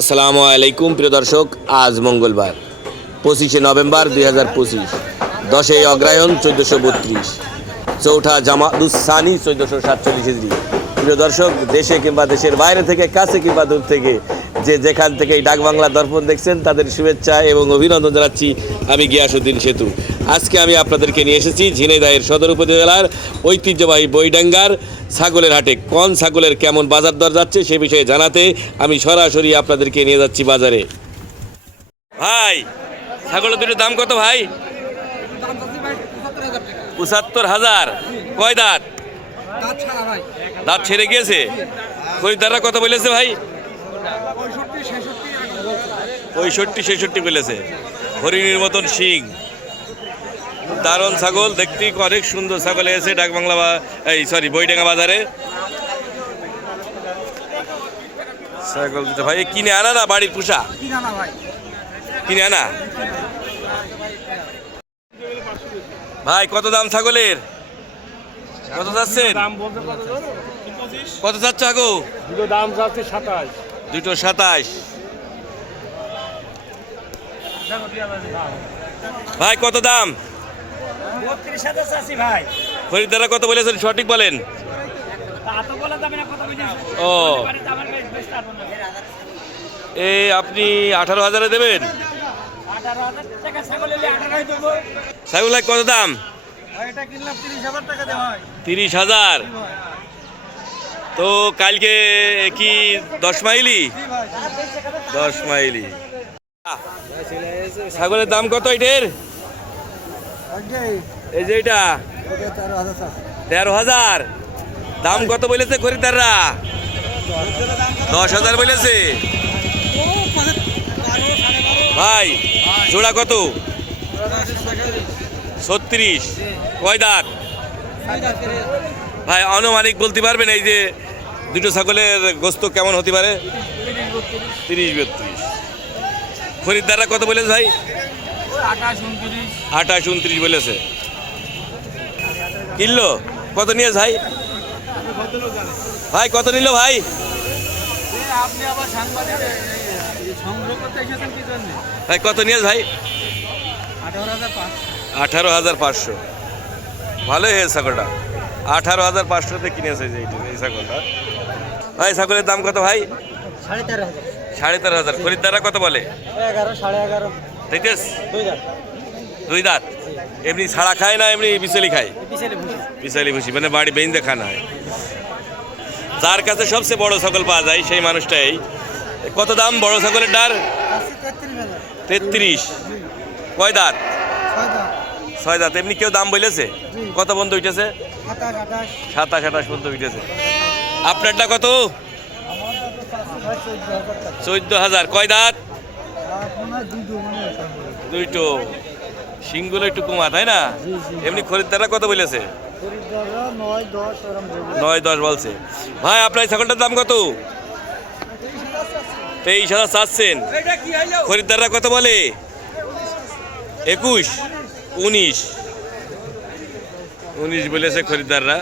আসসালামু আলাইকুম, প্রিয় দর্শক, আজ মঙ্গলবার, পঁচিশে নভেম্বর দুই হাজার পঁচিশ, দশই অগ্রায়ণ চোদ্দোশো বত্রিশ, চৌঠা জামাদুসানি চোদ্দোশো সাতচল্লিশ হিজড়ি প্রিয় দর্শক, দেশে কিংবা দেশের বাইরে থেকে, কাছে কিংবা দূর থেকে, যে যেখান থেকে এই ডাকবাংলা দর্পণ দেখছেন, তাদের শুভেচ্ছা এবং অভিনন্দন জানাচ্ছি আমি গিয়াসুদ্দিন সেতু। আজকে আমি আপনাদেরকে নিয়ে এসেছি ঝিনাইদহের সদর উপজেলার ঐতিহ্যবাহী বৈডাঙ্গার ছাগলের হাটে। কোন ছাগলের কেমন বাজার দর যাচ্ছে সে বিষয়ে জানাতে আমি সরাসরি আপনাদেরকে নিয়ে যাচ্ছি বাজারে। ভাই, ছাগলের দুটোর দাম কত ভাই? পঁচাত্তর হাজার। কয় দাঁত? দাঁত ছেড়ে গিয়েছে? খরিদ্দাররা কত বলেছে ভাই? পঁয়ষট্টি, ছেষট্টি বলেছে। হরিণীর মতন শিং। দারুণ ছাগল দেখতে অনেক সুন্দর ছাগল এসে ডাকবাংলা বা এই সরি বইডাঙ্গা বাজারে। ছাগল দুটো ভাই কিনে আনা না বাড়ির পুষা? কিনে আনা ভাই। কত দাম ছাগলের? কত চাচ্ছেন দাম বলতে কত চাচ্ছ আগো? দুটো দাম যাচ্ছে সাতাশ। দুটো সাতাশ। ভাই কত দাম? ভাই। কত বলেছেন? সঠিক বলেন। ও। এই আপনি আঠারো হাজারে দেবেন? ছাগল কত দাম? তিরিশ হাজার তো কালকে কি দশ মাইলি। দশ মাইলি। ছাগলের দাম কত এটার? এই যে এটা। তেরো হাজার দাম কত বলেছে খরিদ্দাররা? দশ হাজার বলেছে। ভাই জোড়া কত? ছত্রিশ। কয় দাঁত? ভাই আনুমানিক বলতে পারবেন এই যে দুটো ছাগলের গোস্ত কেমন হতে পারে? তিরিশ বত্রিশ। খরিদ্দাররা কত বলেছে ভাই? আঠাশ উনত্রিশ। বলেছে। কিনলো? কত নিয়ে ভাই? ভাই কত নিল ভাই? আপনি আবার সাংবাদিক সংগ্রহ করতে এসেছেন কি জন্য? ভাই কত নিয়ে ভাই? আঠারো হাজার পাঁচশো। ভালোই হয়েছে ছাগলটা। আঠারো হাজার পাঁচশোতে কিনেছে যে এইটা এই ছাগলটা। ভাই ছাগলের দাম কত ভাই? সাড়ে তেরো হাজার। সাড়ে তেরো হাজার। খরিদ্দাররা কত বলে? এগারো সাড়ে এগারো। দেখতেস দুই হাজার দুই দাঁত? এমনি ছাড়া খায় না এমনি বিচলি খায়? বিশালি ভুসি। মানে বাড়ি বেঁধে খানা হয় যার কাছে সবচেয়ে বড় ছাগল পাওয়া যায় সেই মানুষটাই। কত দাম বড় ছাগলের ডার? তেত্রিশ কয় দাঁত? ছয় দাঁত। এমনি কেউ দাম বলেছে? কত বন্ধু উঠেছে? সাতাশ আঠাশ। সাতাশ আঠাশ পর্যন্ত উঠেছে। আপনারটা কত? চোদ্দ হাজার। কয় দাঁত? দুইটো। সিংগুলো একটু কমা তাই না? এমনি খরিদ্দাররা কত বলেছে? নয় দশ এরকম নয় দশ বলছে। ভাই আপনার ছাগলটার দাম কত? তেইশ হাজার চাচ্ছেন। খরিদ্দাররা কত বলে? একুশ। উনিশ। উনিশ বলেছে খরিদ্দাররা।